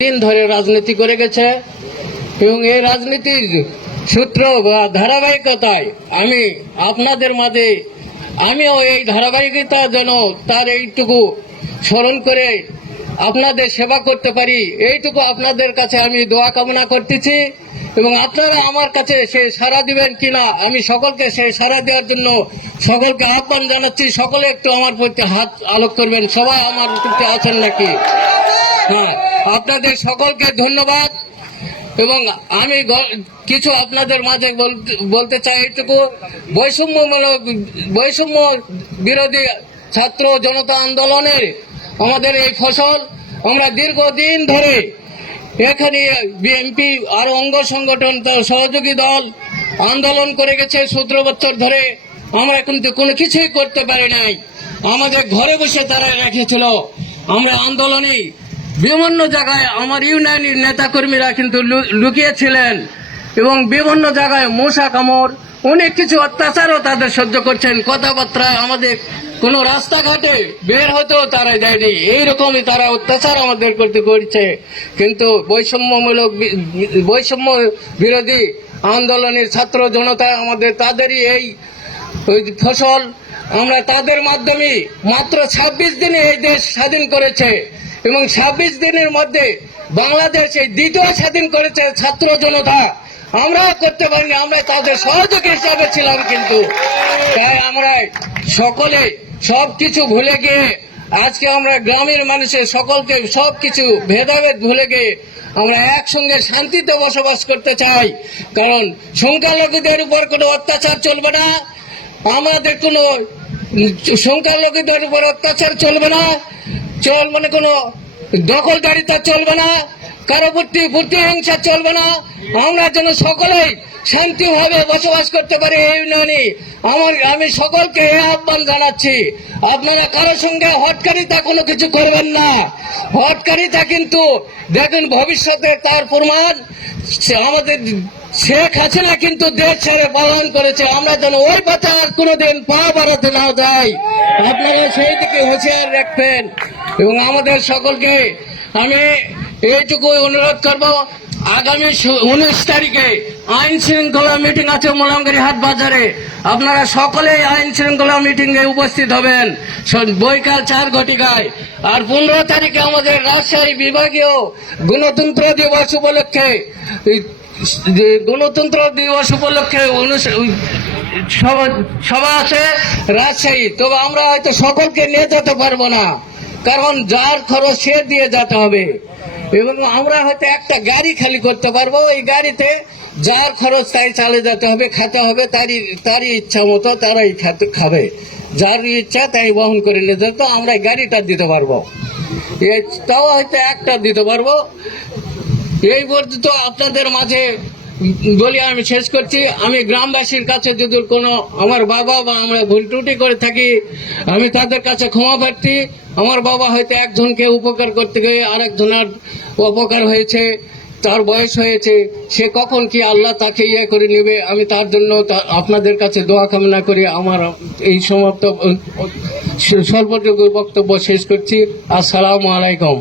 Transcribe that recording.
দিন ধরে রাজনীতি করে গেছে এবং এই রাজনীতির সূত্র বা ধারাবাহিকতায় আমি আপনাদের মাঝে আমিও এই ধারাবাহিকতা যেন তার এইটুকু স্মরণ করে আপনাদের সেবা করতে পারি, এইটুকু আপনাদের কাছে আমি দোয়া কামনা করতেছি। এবং আপনারা আমার কাছে সে সাড়া দিবেন কিনা, আমি সকলকে সেই সাড়া দেওয়ার জন্য সকলকে আহ্বান জানাচ্ছি। সকলে একটু আমার প্রতি হাত আলোক করবেন। সবাই আমার প্রতি আছেন নাকি? হ্যাঁ, আপনাদের সকলকে ধন্যবাদ। এবং আমি কিছু আপনাদের মাঝে বলতে চাই এইটুকু, বৈষম্য বিরোধী ছাত্র জনতা আন্দোলনের আমাদের এই ফসল আমরা দীর্ঘদিন ধরে এখানে বিএনপি আর অঙ্গ সংগঠন সহযোগী দল আন্দোলন করে গেছে 17 বছর ধরে। আমরা কিন্তু কোনো কিছুই করতে পারি নাই, আমাদের ঘরে বসে তারা রেখেছিল। আমরা আন্দোলনে বিভিন্ন জায়গায় আমার ইউনিয়নের নেতাকর্মীরা কিন্তু লুকিয়েছিলেন এবং বিভিন্ন জায়গায় মশা কামড় অনেক কিছু অত্যাচারও তাদের সহ্য করছেন। কথাবার্তায় আমাদের কোনো রাস্তাঘাটে বের হতেও তারা দেয়নি, এইরকমই তারা অত্যাচার আমাদের করতে করছে। কিন্তু বৈষম্য বিরোধী আন্দোলনের ছাত্র জনতা আমাদের তাদেরই এই ফসল, আমরা তাদের মাধ্যমে মাত্র 26 দিনে এই দেশ স্বাধীন করেছে এবং 26 দিনের মধ্যে বাংলাদেশ এই দ্বিতীয় স্বাধীন করেছে ছাত্র জনতা। আমরা করতে পারিনি, আমরা তাদের সহযোগী হিসাবে ছিলাম। কিন্তু তাই আমরা সকলে সবকিছু ভুলে গিয়ে আজকে আমরা গ্রামের মানুষের সকলকে সবকিছু ভেদাভেদ ভুলে গিয়ে আমরা একসঙ্গে শান্তিতে বসবাস করতে চাই। কারণ সংখ্যালঘুদের উপর কোনো অত্যাচার চলবে না, আমাদের কোনো সংখ্যালঘুদের উপর অত্যাচার চলবে না, মানে কোনো দখলদারিতা চলবে না, কারো প্রতিহিংসা চলবে না। আমরা যেন সকলেই শান্তিভাবে বসবাস করতে পারি এই ইউনিয়নে। আমি সকলকে এই আহ্বান জানাচ্ছি, আপনারা কারো সঙ্গে হটকারিতা কোনো কিছু করবেন না। হটকারিতা কিন্তু দেখুন ভবিষ্যতে তার প্রমাণ আমাদের শেখ হাসিনা কিন্তু দেশ ছেড়ে পালন করেছে। আমরা যেন ওই পথে আর কোনোদিন পা বাড়াতে না যাই, আপনারা সেই দিকে হুঁশিয়ার রাখবেন। এবং আমাদের সকলকে আমি এইটুকু অনুরোধ করব, আগামী 19 তারিখে আইন শৃঙ্খলা মিটিং আছে মোলামগাড়ি হাট বাজারে। আপনারা সকলেই আইন শৃঙ্খলা মিটিং এ উপস্থিত হবেন বৈকাল 4 ঘটিকায়। আর 15 তারিখে আমাদের রাজশাহী বিভাগীয় গণতন্ত্র দিবস উপলক্ষে সভা আছে রাজশাহী। তবে আমরা হয়তো সকলকে নিয়ে যেতে পারবো না, কারণ যার খরচ সে দিয়ে যেতে হবে। এবং আমরা হয়তো একটা গাড়ি খালি করতে পারবো, এই গাড়িতে যার খরচ তাই চালে যেতে হবে, খেতে হবে, তারই ইচ্ছা মতো তারাই খাবে, যার ইচ্ছা তাই বহন করে নিয়ে যেত। আমরা গাড়িটা দিতে পারবো, তাও হয়তো একটা দিতে পারবো। এই পর্যন্ত আপনাদের মাঝে বলি আমি শেষ করছি। আমি গ্রামবাসীর কাছে যদি কোনো আমার বাবা বা আমরা ভুল ত্রুটি করে থাকি, আমি তাদের কাছে ক্ষমা প্রার্থী। আমার বাবা হয়তো একজনকে উপকার করতে গিয়ে আরেকজনের উপকার হয়েছে, তার বয়স হয়েছে, সে কখন কি আল্লাহ তাকে ইয়ে করে নেবে, আমি তার জন্য আপনাদের কাছে দোয়া কামনা করি। আমার এই স্বল্পটুকু বক্তব্য শেষ করছি। আসসালামু আলাইকুম।